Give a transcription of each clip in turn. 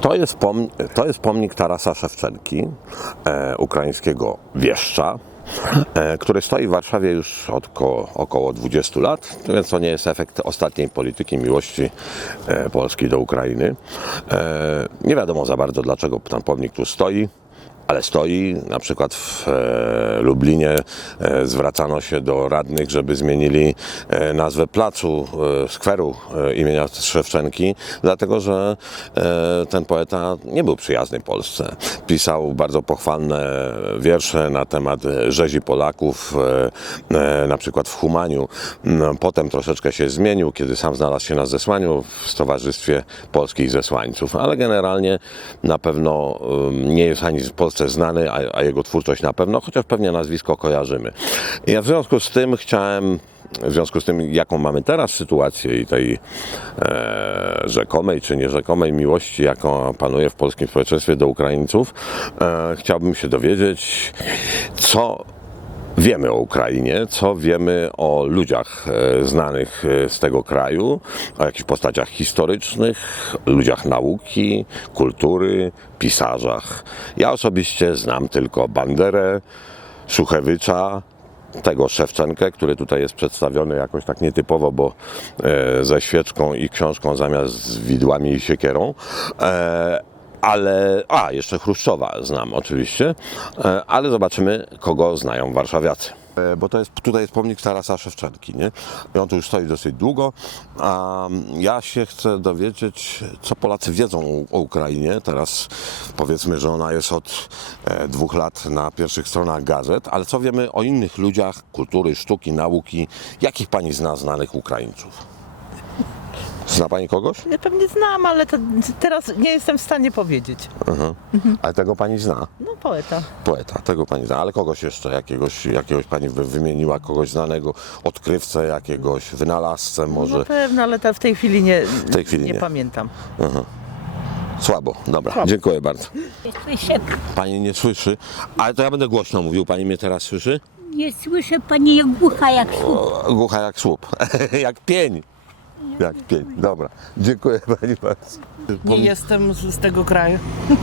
To jest, pom- to jest pomnik Tarasa Szewczenki, e, ukraińskiego wieszcza, e, który stoi w Warszawie już od ko- około 20 lat, więc to nie jest efekt ostatniej polityki miłości e, Polski do Ukrainy. E, nie wiadomo za bardzo, dlaczego ten pomnik tu stoi. Ale stoi, na przykład w e, Lublinie e, zwracano się do radnych, żeby zmienili e, nazwę placu, skweru imienia Szewczenki, dlatego że ten poeta nie był przyjazny Polsce. Pisał bardzo pochwalne wiersze na temat rzezi Polaków, na przykład w Humaniu. No, Potem troszeczkę się zmienił, kiedy sam znalazł się na zesłaniu w Stowarzystwie Polskich Zesłańców, ale generalnie na pewno nie jest ani w Polsce znany, a, a jego twórczość na pewno, chociaż pewnie nazwisko kojarzymy. Ja w związku z tym chciałem w związku z tym, jaką mamy teraz sytuację i tej e, rzekomej czy nierzekomej miłości, jaką panuje w polskim społeczeństwie do Ukraińców, e, chciałbym się dowiedzieć, co wiemy o Ukrainie, co wiemy o ludziach e, znanych e, z tego kraju, o jakichś postaciach historycznych, ludziach nauki, kultury, pisarzach. Ja osobiście znam tylko Banderę, Szuchewycza, tego Szewczenkę, który tutaj jest przedstawiony jakoś tak nietypowo, bo e, ze świeczką i książką zamiast z widłami i siekierą. Ale, a jeszcze Chruszczowa znam oczywiście, e, ale zobaczymy, kogo znają warszawiacy. E, Bo to jest, tutaj jest pomnik Tarasa Szewczenki, nie? I on tu już stoi dosyć długo. A ja się chcę dowiedzieć, co Polacy wiedzą o Ukrainie. Teraz powiedzmy, że ona jest od e, dwóch lat na pierwszych stronach gazet, ale co wiemy o innych ludziach, kultury, sztuki, nauki? Jakich pani zna znanych Ukraińców? Zna pani kogoś? Ja pewnie znam, ale to teraz nie jestem w stanie powiedzieć. Ale tego pani zna. No poeta. Poeta, tego pani zna, ale kogoś jeszcze, jakiegoś, jakiegoś pani wymieniła, kogoś znanego, odkrywcę jakiegoś, wynalazcę może. Na pewno, ale ta w tej chwili nie, W tej chwili nie. pamiętam. Słabo, dobra, Słabo. dziękuję bardzo. Słyszę, Pani nie słyszy, ale to ja będę głośno mówił, pani mnie teraz słyszy? nie słyszę pani jak głucha jak słuch. O, Głucha jak słup, jak pień. Jak pień, dobra. Dziękuję pani bardzo. Nie jestem z, z tego kraju.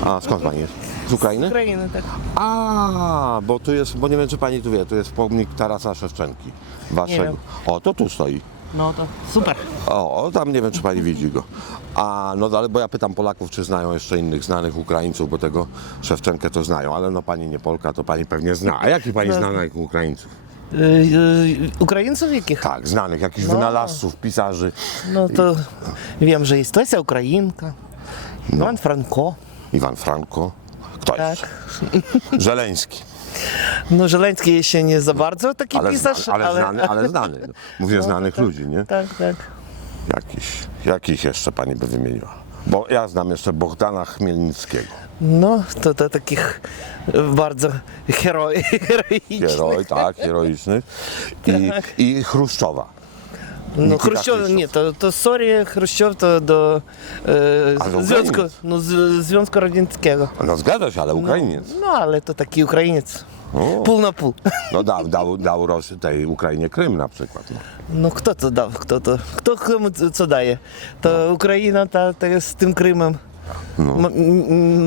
A skąd pani jest? Z Ukrainy? Ukrainy, tak. A, bo tu jest, bo nie wiem czy pani tu wie, tu jest pomnik Tarasa Szewczenki, waszego. wiem. O, to tu stoi. No to super. O, o, tam nie wiem, czy pani widzi go. A no ale bo ja pytam Polaków, czy znają jeszcze innych znanych Ukraińców, bo tego Szewczenkę to znają, ale no pani nie Polka, to pani pewnie zna. A jakich pani zna znanych Ukraińców? Y, y, Ukraińców jakich? Tak, znanych, jakichś wynalazców, pisarzy. No to wiem, że jest Tosia Ukrainka, Iwan Franko. Iwan Franko. Kto Tak. jeszcze? Żeleński. No Żeleński jeszcze nie za bardzo taki Ale, pisarz, zna, ale, znany, ale znany. No. Mówię znanych ludzi, nie? Tak, tak. Jakiś, jakich jeszcze pani by wymieniła? Bo ja znam jeszcze Bogdana Chmielnickiego. No to, to takich bardzo heroi, heroicznych. Heroj, tak, heroicznych. I, Tak. i Chruszczowa. No Nikita Хрущов, Хрущов. ні, то, то sorry, Хрущов то до е, А, до Зв'язку, українець? ну, з- Зв'язку Радянського. No zgadza się, ale Ukrainiec. Ну, але то такий українець. O. Пул на пул. No dał, dał, dał Rosji, tej Ukrainie Krym na przykład. No. Ну хто це дав? Хто то? Хто кому це це дає? То Україна та, та з тим Кримом. No. ma,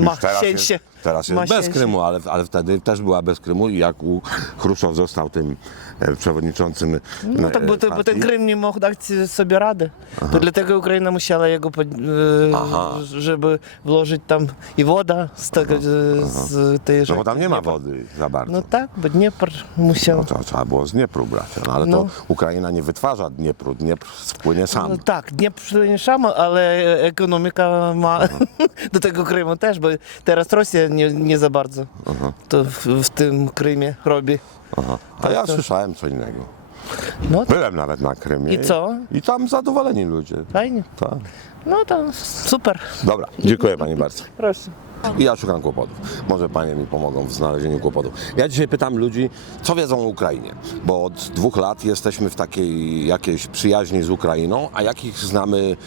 ma teraz się, jest, teraz jest ma bez się- Krymu, ale, ale wtedy też była bez Krymu i jak u Chruszczow został tym e, przewodniczącym No e, tak, bo, bo ten Krym nie mógł dać sobie rady. To dlatego Ukraina musiała jego, e, żeby włożyć tam i woda z tego, z tej No bo tam nie ma Dniepr. wody za bardzo. No tak, bo Dniepr musiał. No to trzeba było z Dniepru brać, no, ale No. to Ukraina nie wytwarza Dniepru, Dniepr spłynie sam. No tak, Dniepr nie szama, ale ekonomika ma do tego Krymu też, bo teraz Rosja nie, nie za bardzo Aha. to w, w tym Krymie robi. Aha. A tak ja to- słyszałem co innego. No to Byłem nawet na Krymie. I co? I tam zadowoleni ludzie. fajnie. Tak. No to super. Dobra, dziękuję Pani bardzo. Proszę. I ja szukam kłopotów. Może panie mi pomogą w znalezieniu kłopotów. Ja dzisiaj pytam ludzi, co wiedzą o Ukrainie, bo od dwóch lat jesteśmy w takiej jakiejś przyjaźni z Ukrainą, a jakich znamy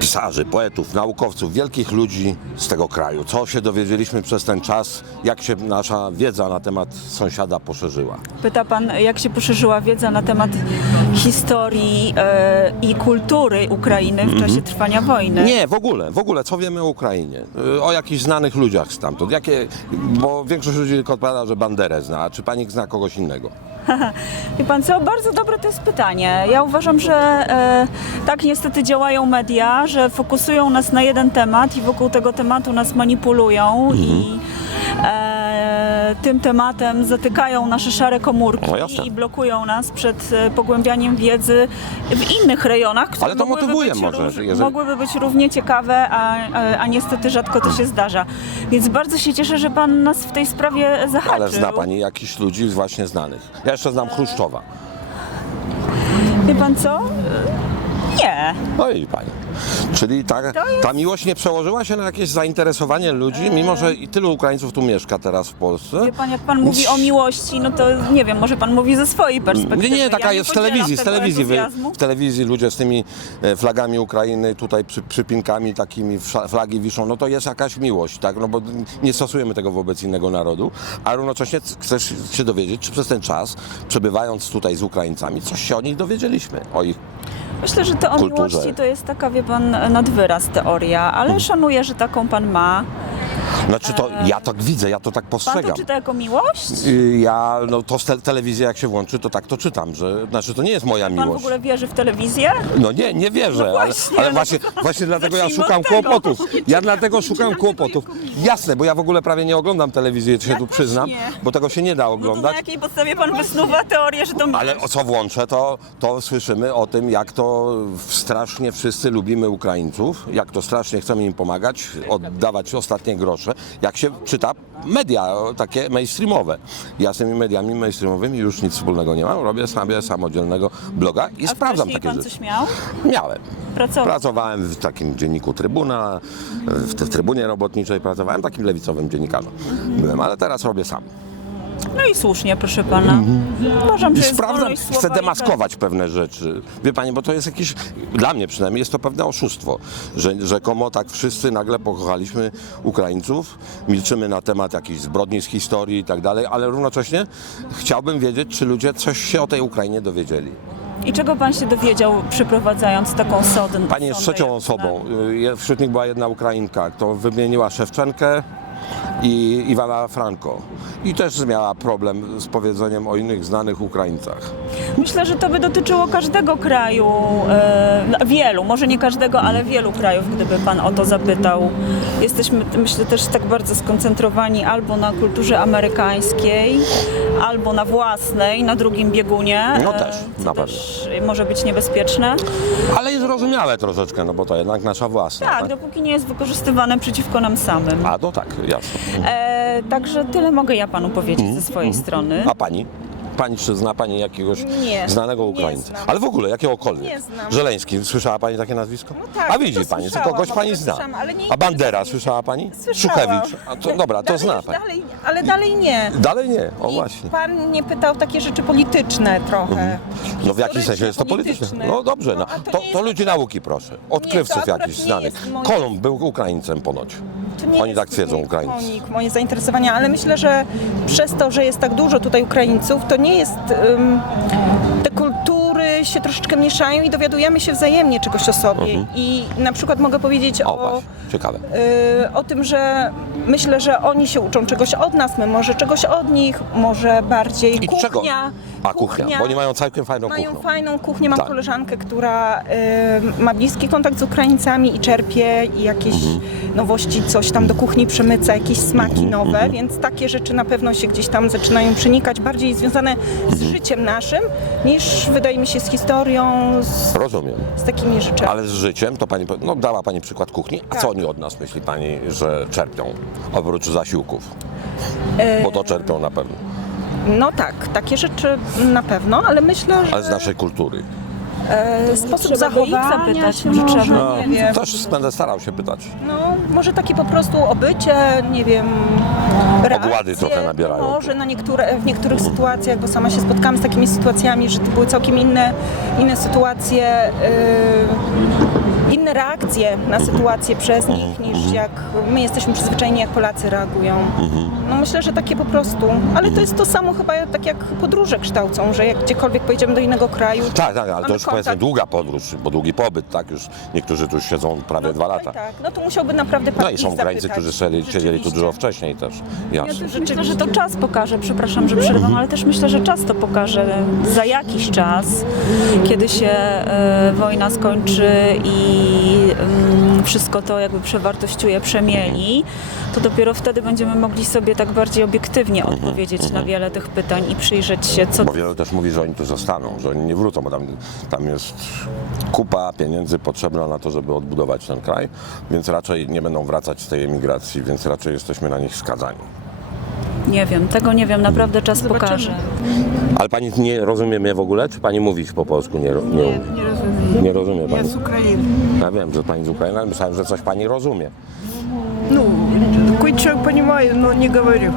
pisarzy, poetów, naukowców, wielkich ludzi z tego kraju. Co się dowiedzieliśmy przez ten czas, jak się nasza wiedza na temat sąsiada poszerzyła. Pyta pan, jak się poszerzyła wiedza na temat historii e, i kultury Ukrainy w czasie trwania wojny. Nie, w ogóle, w ogóle, co wiemy o Ukrainie? Y, O jakichś znanych ludziach stamtąd. Jakie, bo większość ludzi tylko odpowiada, że Banderę zna. Czy pani zna kogoś innego? Wie pan co, bardzo dobre to jest pytanie. Ja uważam, że e, tak niestety działają media, że fokusują nas na jeden temat i wokół tego tematu nas manipulują i e, tym tematem zatykają nasze szare komórki No jasne. i blokują nas przed e, pogłębianiem wiedzy w innych rejonach, które Ale to mogłyby motywuje być może, jeżeli- mogłyby być równie ciekawe, a, a, a niestety rzadko to się zdarza. Więc bardzo się cieszę, że pan nas w tej sprawie zahaczył. Ale zna pani jakichś ludzi właśnie znanych. Ja jeszcze znam Chruszczowa. Wie pan co? Nie. No i pani. Czyli ta, ta miłość nie przełożyła się na jakieś zainteresowanie ludzi, mimo że i tylu Ukraińców tu mieszka teraz w Polsce. Wie pan, jak pan mówi o miłości, no to nie wiem, może pan mówi ze swojej perspektywy. Nie, nie, taka ja jest w podzielam telewizji, z tego telewizji, wy, entuzjazmu. w telewizji ludzie z tymi e, flagami Ukrainy, tutaj przy, przypinkami takimi wsza- flagi wiszą, no to jest jakaś miłość, tak, no bo nie stosujemy tego wobec innego narodu, a równocześnie c- chcesz się dowiedzieć, czy przez ten czas, przebywając tutaj z Ukraińcami, coś się o nich dowiedzieliśmy, o ich Myślę, że to o kulturze. Miłości to jest taka, wie pan, nadwyraz teoria, ale szanuję, że taką pan ma. Znaczy to, ja tak widzę, ja to tak Pan to postrzegam. czyta jako miłość? Y, Ja, no to z te, telewizji jak się włączy, to tak to czytam, że, znaczy to nie jest moja Pan w miłość. ogóle wierzy w telewizję? No nie, nie wierzę, No ale, właśnie, ale no właśnie, właśnie dlatego ja zacznijmy szukam od tego. kłopotów. Ja dlatego szukam kłopotów. Jasne, bo ja w ogóle prawie nie oglądam telewizji, się tu przyznam, bo tego się nie da No to oglądać. na jakiej podstawie pan wysnuwa teorię, że to miłość? Ale o co włączę, to, to słyszymy o tym, jak to strasznie wszyscy lubimy Ukraińców, jak to strasznie chcemy im pomagać, oddawać ostatnie grosze, jak się czyta media takie mainstreamowe. Ja z tymi mediami mainstreamowymi już nic wspólnego nie mam, robię sobie samodzielnego bloga i A sprawdzam takie pan rzeczy. coś miał? Miałem. Pracował. Pracowałem w takim dzienniku Trybuna, w, w Trybunie Robotniczej pracowałem, takim lewicowym dziennikarzem byłem, ale teraz robię sam. No i słusznie, proszę pana. Uważam, I że jest sprawdzam, wolność słowa chcę i demaskować pewne rzeczy. Wie pani, bo to jest jakieś, dla mnie przynajmniej jest to pewne oszustwo, że rzekomo tak wszyscy nagle pokochaliśmy Ukraińców, milczymy na temat jakichś zbrodni z historii i tak dalej, ale równocześnie chciałbym wiedzieć, czy ludzie coś się o tej Ukrainie dowiedzieli. I czego pan się dowiedział, przeprowadzając taką sodę? Pani jest trzecią osobą. Y, Wśród nich była jedna Ukrainka, to wymieniła Szewczenkę i Iwana Franko. I też miała problem z powiedzeniem o innych znanych Ukraińcach. Myślę, że to by dotyczyło każdego kraju, e, no, wielu, może nie każdego, ale wielu krajów, gdyby pan o to zapytał. Jesteśmy, myślę, też tak bardzo skoncentrowani albo na kulturze amerykańskiej, albo na własnej, na drugim biegunie. No e, też, co na pewno. może być niebezpieczne. Ale jest zrozumiałe troszeczkę, no bo to jednak nasza własna. Tak, dopóki nie jest wykorzystywane przeciwko nam samym. A to tak, jasne. E, także tyle mogę ja panu powiedzieć ze swojej strony. A pani? Pani czy zna pani jakiegoś Nie, znanego nie Ukraińca? znam. Ale w ogóle jakiegokolwiek. Nie znam. Żeleński, słyszała pani takie nazwisko? No tak, A widzi to pani, że słyszałam, kogoś no pani to zna. słyszałam, ale nie A Bandera interesuje słyszała pani? Słyszałam. Szuchewicz. A to dobra, to dalej, zna pani. Dalej, ale dalej nie. Dalej nie, o I właśnie. pan nie pytał takie rzeczy polityczne trochę. No w jakim Historyczne, sensie jest to polityczne? No dobrze, no. a to To, nie to jest- ludzi nauki proszę. Odkrywców akurat jakichś nie znanych. jest moje- Kolumb był Ukraińcem ponoć. To nie Oni jest tak twierdzą, mój Ukraińcy. konik, moje zainteresowania, ale myślę, że przez to, że jest tak dużo tutaj Ukraińców, to nie jest. ym, te kultury się troszeczkę mieszają i dowiadujemy się wzajemnie czegoś o sobie. I na przykład mogę powiedzieć Mhm. O, o. ciekawe. y, o tym, że myślę, że oni się uczą czegoś od nas, my może czegoś od nich, może bardziej I kuchnia. czego? A kuchnia, bo oni mają całkiem fajną Mają kuchnię. fajną kuchnię, mam Tak. koleżankę, która y, ma bliski kontakt z Ukraińcami i czerpie i jakieś Mhm. nowości, coś tam do kuchni przemyca, jakieś smaki Mhm, nowe, więc takie rzeczy na pewno się gdzieś tam zaczynają przenikać, bardziej związane z Mhm. życiem naszym, niż wydaje mi się z historią, z, Rozumiem. z takimi rzeczami. Ale z życiem, to pani, no dała pani przykład kuchni, a Tak. co oni od nas myśli pani, że czerpią? Oprócz zasiłków. E, Bo to czerpią na pewno. No tak, takie rzeczy na pewno, ale myślę, że Ale z naszej kultury. e, sposób ich zachowania zapytać, się może. No, nie wiem. też będę starał się pytać. No, może takie po prostu obycie, nie wiem, reakcje, Ogłady trochę nabierają. Może na niektóre, w niektórych sytuacjach, bo sama się spotkałam z takimi sytuacjami, że to były całkiem inne, inne sytuacje. Yy, inne reakcje na sytuację przez nich niż jak my jesteśmy przyzwyczajeni, jak Polacy reagują. No myślę, że takie po prostu, ale to jest to samo chyba tak jak podróże kształcą, że jak gdziekolwiek pojedziemy do innego kraju. Tak, tak, ale to już kontakt. powiedzmy długa podróż, bo długi pobyt, tak? Już niektórzy tu już siedzą prawie dwa lata. Tak, no to musiałby naprawdę pan No i są ich Ukraińcy, zapytać. którzy siedzieli, siedzieli tu dużo wcześniej też. Jasne. Myślę, że to czas pokaże, przepraszam, że przerwam, ale też myślę, że czas to pokaże. Za jakiś czas, kiedy się e, wojna skończy i mm, wszystko to jakby przewartościuje, przemieli, to dopiero wtedy będziemy mogli sobie tak bardziej obiektywnie odpowiedzieć na wiele tych pytań i przyjrzeć się, co Bo wielu też mówi, że oni tu zostaną, że oni nie wrócą, bo tam, tam jest kupa pieniędzy potrzebna na to, żeby odbudować ten kraj, więc raczej nie będą wracać z tej emigracji, więc raczej jesteśmy na nich skazani. nie wiem, tego nie wiem, naprawdę czas Zobaczymy. pokaże. Ale pani nie rozumie mnie w ogóle, czy pani mówi po polsku? Nie, ro- nie, Nie rozumiem. nie rozumie pani. Ja z Ukrainy. Ja wiem, że pani z Ukrainy, ale myślałem, że coś pani rozumie. Ну, кое-что понимаю, но не говорю.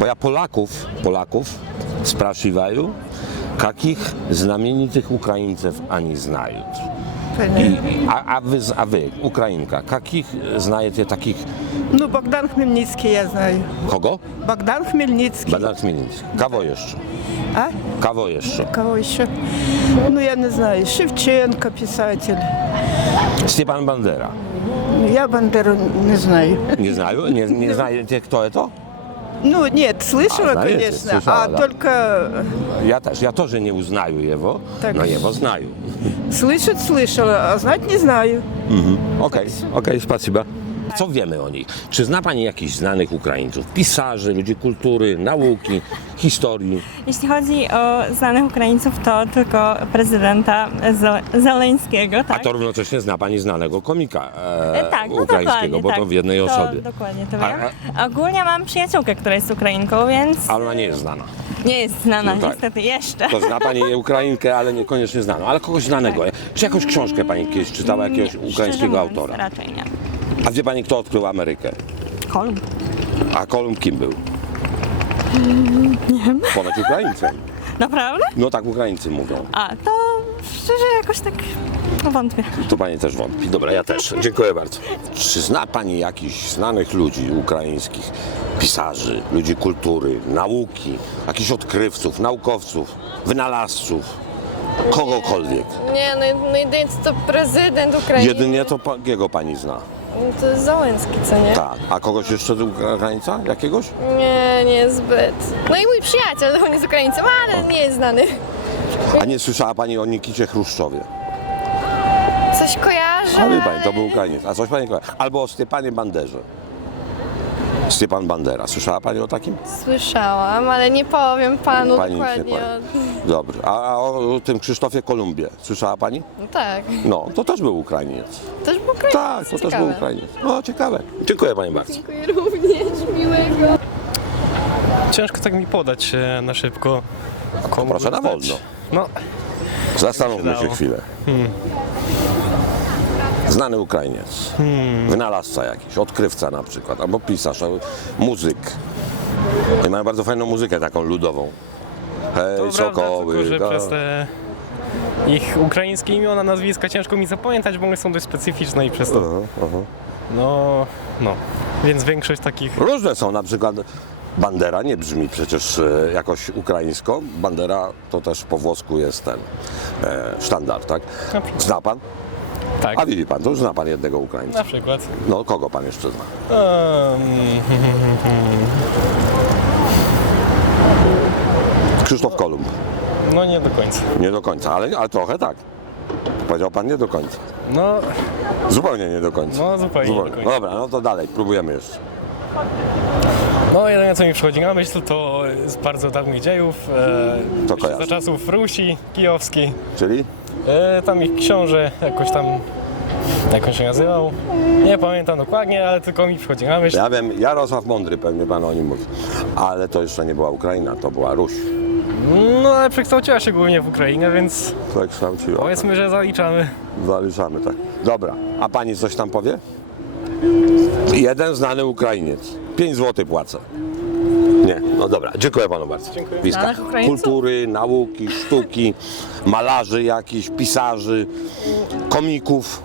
Bo ja Polaków, Polaków спрашиваю, каких знаменитых украинцев они знают. I, a, a, wy, a wy, Ukrainka, каких знаете таких, Ну, Богдан Хмельницкий я знаю. kogo? Богдан Хмельницкий. Badań Chmielnicki. Kawo jeszcze. А? Kawo jeszcze. Кого еще? Ну, я не знаю. Шевченко, писатель. Stepan Bandera. Я Бандеру не знаю. Nie znają? Nie, nie знаете, kto to? Ну, нет, слышала, А, знаете, конечно, слышала, а да. только Ja też. Ja тоже nie uznаю jego, Tak. no jego znają. слышать слышала, а знать не знаю. Okej, okej, spasiba. Co wiemy o nich? Czy zna Pani jakichś znanych Ukraińców? Pisarzy, ludzi kultury, nauki, historii? Jeśli chodzi o znanych Ukraińców, to tylko prezydenta Zo- Zeleńskiego, A tak? to równocześnie zna Pani znanego komika e, E, tak, no ukraińskiego, dokładnie, bo tak. to w jednej to, osobie. Dokładnie, to A- wiem. Ogólnie mam przyjaciółkę, która jest Ukrainką, więc Ale ona nie jest znana. nie jest znana No tak. niestety jeszcze. To zna Pani Ukrainkę, ale niekoniecznie znaną. Ale kogoś znanego. Czy jakąś książkę Pani kiedyś czytała jakiegoś Szczerze ukraińskiego mówiąc, autora? Raczej nie. A wie Pani, kto odkrył Amerykę? Kolumb. A Kolumb kim był? Nie wiem. Ponoć Ukraińcem. Naprawdę? No tak Ukraińcy mówią. A, to szczerze jakoś tak wątpię. Tu Pani też wątpi. Dobra, ja też. Dziękuję bardzo. Czy zna Pani jakichś znanych ludzi ukraińskich, pisarzy, ludzi kultury, nauki, jakichś odkrywców, naukowców, wynalazców, kogokolwiek? Nie, no, no jedynie to prezydent Ukrainy. Jedynie to pa- jego Pani zna. To jest Załęcki, co nie? Tak. A kogoś jeszcze z Ukraińca? Jakiegoś? Nie, nie zbyt. No i mój przyjaciel, on jest Ukraińcem, ale nie jest znany. A nie słyszała Pani o Nikicie Chruszczowie? Coś kojarzę. Ale Pani, to był Ukrainiec. A coś Pani kojarzy? Albo o Stepanie Banderze. Stepan Bandera. Słyszała Pani o takim? Słyszałam, ale nie powiem panu Pani nic nie dokładnie. powie. Dobrze. A, a o tym Krzysztofie Kolumbie. Słyszała Pani? No tak, No, to też był Ukrainiec. też był Ukraińcy. Tak, to też był Ukrainiec. No, ciekawe. Dziękuję Pani bardzo. Dziękuję również, miłego. Ciężko tak mi podać e, na szybko. Komu proszę na wolno. No, Zastanówmy się dało. chwilę. Znany Ukrainiec, wynalazca jakiś, odkrywca na przykład, albo pisarz, albo muzyk. I mają bardzo fajną muzykę taką ludową. Hej, to sokoły. prawda, tylko da. przez te ich ukraińskie imiona, nazwiska ciężko mi zapamiętać, bo one są dość specyficzne i przez to, Aha, aha. no, no. Więc większość takich, Różne są, na przykład Bandera nie brzmi przecież e, jakoś ukraińsko. Bandera to też po włosku jest ten e, sztandar, tak? Zna pan? Tak, A widzi pan, to już zna pan jednego Ukraińca. na przykład. No, kogo pan jeszcze zna? Um, Krzysztof Kolumb. no nie do końca. Nie do końca, ale, ale trochę tak. Powiedział pan nie do końca. No, Zupełnie nie do końca. No, zupełnie nie do końca. Dobra, no to dalej, próbujemy jeszcze. no jedyne co mi przychodzi na myśl to z bardzo dawnych dziejów, e, To kojarzę. za czasów Rusi kijowskiej. Czyli? E, tam ich książę jakoś tam, jak on się nazywał, nie pamiętam dokładnie, ale tylko mi przychodzi na myśl. Ja wiem, Jarosław Mądry, pewnie pan o nim mówi. Ale to jeszcze nie była Ukraina, to była Ruś. No ale przekształciła się głównie w Ukrainę, więc Przekształciła. powiedzmy, że zaliczamy. Zaliczamy, tak. Dobra, a pani coś tam powie? Jeden znany Ukrainiec. 5 zł płacę. Nie, no dobra, dziękuję panu bardzo. Dziękuję. Znanych Ukraińców? Kultury, nauki, sztuki, malarzy jakichś, pisarzy, komików.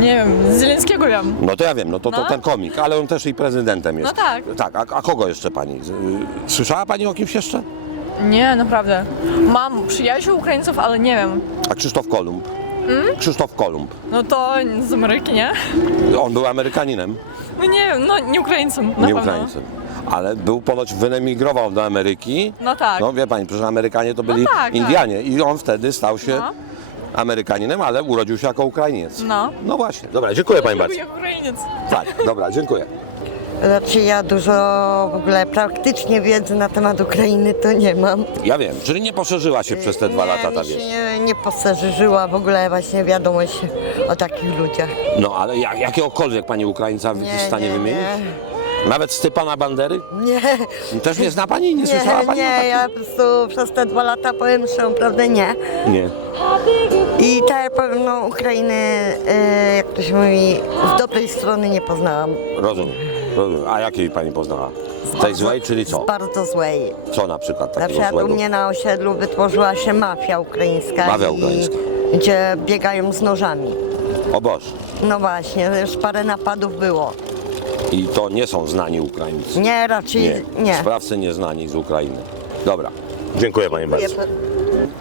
Nie wiem, Zieleńskiego wiem. No to ja wiem, no to, to No. ten komik, ale on też i prezydentem jest. No tak. Tak, a, a kogo jeszcze pani? Z- y, Słyszała pani o kimś jeszcze? Nie, naprawdę. Mam przyjaciół Ukraińców, ale nie wiem. A Krzysztof Kolumb? Hmm? Krzysztof Kolumb. No to z Ameryki, nie? On był Amerykaninem, No nie wiem, no nie Ukraińcem. na nie pewno. Ukraińcem. Ale był ponoć wyemigrował do Ameryki. No tak. No wie pani, przecież Amerykanie to byli tak, tak. Indianie i on wtedy stał się No. Amerykaninem, ale urodził się jako Ukrainiec. No. No właśnie. Dobra, dziękuję pani bardzo. Jak Ukrainiec. Tak, dobra, dziękuję. Znaczy ja dużo w ogóle praktycznie wiedzy na temat Ukrainy to nie mam. Ja wiem, czyli nie poszerzyła się przez te dwa nie, lata ta wiedza. nie, nie poszerzyła w ogóle właśnie wiadomość o takich ludziach. No ale jak, jakiegokolwiek pani Ukraińca w Nie, w stanie nie, wymienić? Nawet Stepana Bandery? Nie, Też nie zna pani? Nie, słyszała nie, pani? o nie, takim? ja po prostu przez te dwa lata powiem szczerą prawdę nie. Nie. I tak jak powiem, no Ukrainy, e, jak to się mówi, z dobrej strony nie poznałam. Rozumiem. Rozumiem. A jakiej pani poznała? Tej złej, czyli co? Bardzo złej. Co na przykład Na takiego przykład u złego? mnie na osiedlu wytworzyła się mafia ukraińska. Mafia i- ukraińska. Gdzie biegają z nożami. O Boże. No właśnie, już parę napadów było. I to nie są znani Ukraińcy. Nie, raczej Nie. nie. Sprawcy nieznani z Ukrainy. Dobra. Dziękuję pani bardzo.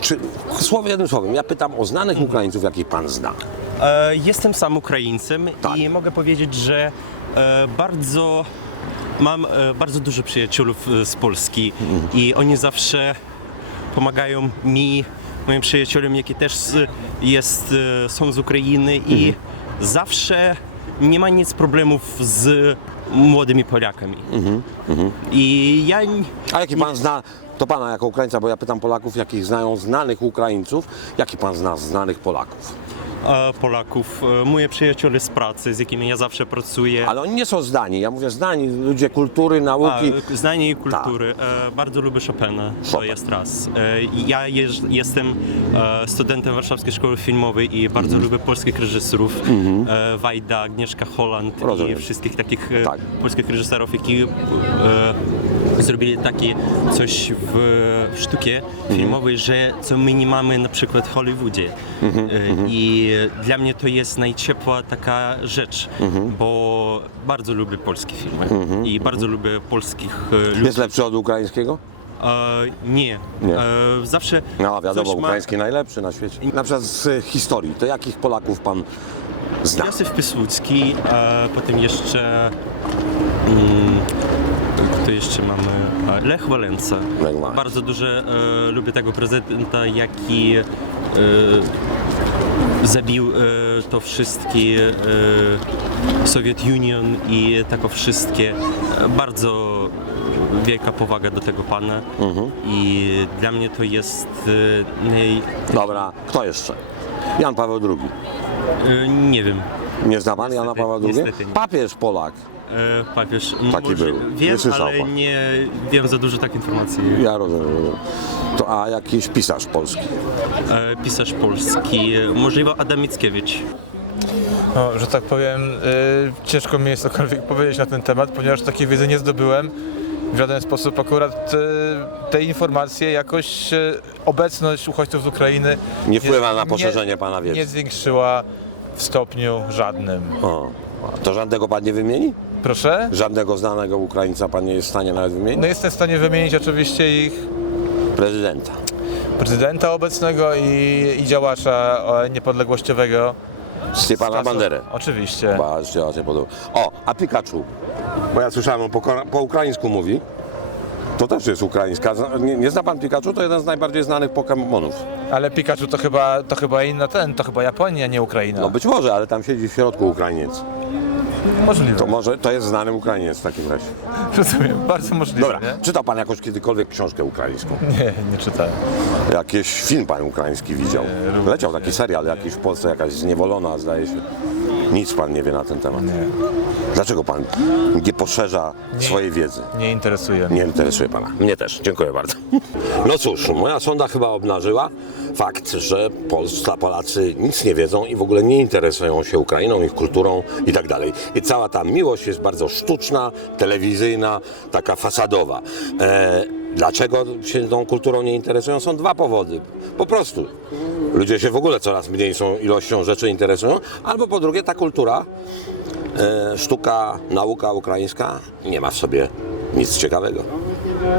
Czy, słowo jednym słowem, ja pytam o znanych Ukraińców, jakich pan zna. E, Jestem sam Ukraińcem Tak. i mogę powiedzieć, że e, bardzo mam e, bardzo dużo przyjaciół e, z Polski i oni zawsze pomagają mi, moim przyjacielom, jakie też z- jest, e, są z Ukrainy i zawsze nie ma nic problemów z młodymi Polakami. I ja A jaki pan zna, to pana jako Ukraińca, bo ja pytam Polaków, jakich znają znanych Ukraińców, jaki pan zna znanych Polaków? Polaków, e, moje przyjaciele z pracy, z jakimi ja zawsze pracuję. Ale oni nie są zdani. Ja mówię znani, ludzie kultury, A, nauki. Znanie i kultury. Tak. E, bardzo lubię Chopina, to jest raz. E, ja jeż, jestem studentem Warszawskiej Szkoły Filmowej i bardzo mhm. lubię polskich reżyserów. Mhm. E, Wajda, Agnieszka Holland Rozumiem. i wszystkich takich Tak. polskich reżyserów, jakich zrobili takie coś w, w sztuce filmowej, że co my nie mamy na przykład w Hollywoodzie. E, I dla mnie to jest najciepła taka rzecz, bo bardzo lubię polskie filmy i bardzo lubię polskich e, ludzi. Jest lepszy od ukraińskiego? E, nie. Nie. E, zawsze No wiadomo, coś ma- ukraiński najlepszy na świecie. Na przykład z e, historii, to jakich Polaków pan zna? Józef Piłsudski, a potem jeszcze mm, jeszcze mamy? E, Lech Wałęsa. Lech. Bardzo dużo e, lubię tego prezydenta, jaki e, zabił e, to wszystkie e, Soviet Union i tako wszystkie. Bardzo wielka powaga do tego pana Mhm. i dla mnie to jest e, Dobra, kto jeszcze? Jan Paweł II. e, nie wiem, Nie zna pan Jana Pawła II? Papież Polak. E, papież. Taki Może był. Wiem, Nie słyszał ale pan. nie wiem za dużo takich informacji. Ja rozumiem. rozumiem. To, a jakiś pisarz polski? E, pisarz polski, e, możliwe Adam Mickiewicz. No, że tak powiem, y, ciężko mi jest cokolwiek powiedzieć na ten temat, ponieważ takiej wiedzy nie zdobyłem. W żaden sposób akurat y, te informacje, jakoś y, obecność uchodźców z Ukrainy Nie wpływa na poszerzenie pana nie wiedzy. zwiększyła w stopniu żadnym. O. To żadnego pan nie wymieni? Proszę? Żadnego znanego Ukraińca pan nie jest w stanie nawet wymienić? No jestem w stanie wymienić oczywiście ich Prezydenta. prezydenta obecnego i, i działacza e, niepodległościowego. Stepana Banderę. Oczywiście. Bardzo ja się podoba. O, a Pikachu. Bo ja słyszałem, on po, kora- po ukraińsku mówi. To też jest ukraińska. Zna- Nie, nie zna pan Pikachu? To jeden z najbardziej znanych Pokemonów. Ale Pikachu to chyba, to chyba inna ten, to chyba Japonia, nie Ukraina. No być może, ale tam siedzi w środku Ukrainiec. Możliwe. To może, to jest znany Ukrainiec w takim razie. Rozumiem, bardzo możliwe, Dobra, nie? czytał pan jakoś kiedykolwiek książkę ukraińską? Nie, nie czytałem. Jakiś film pan ukraiński widział? również Leciał taki serial jakiś w Polsce, jakaś zniewolona zdaje się. Nic pan nie wie na ten temat. Nie, Dlaczego pan nie poszerza swojej wiedzy? nie interesuje. Nie interesuje pana. Mnie też. Dziękuję bardzo. No cóż, moja sonda chyba obnażyła fakt, że Polscy, Polacy nic nie wiedzą i w ogóle nie interesują się Ukrainą, ich kulturą i tak dalej. I cała ta miłość jest bardzo sztuczna, telewizyjna, taka fasadowa. E, dlaczego się tą kulturą nie interesują? Są dwa powody. Po prostu. Ludzie się w ogóle coraz mniejszą ilością rzeczy interesują, albo po drugie ta kultura e, sztuka, nauka ukraińska nie ma w sobie nic ciekawego.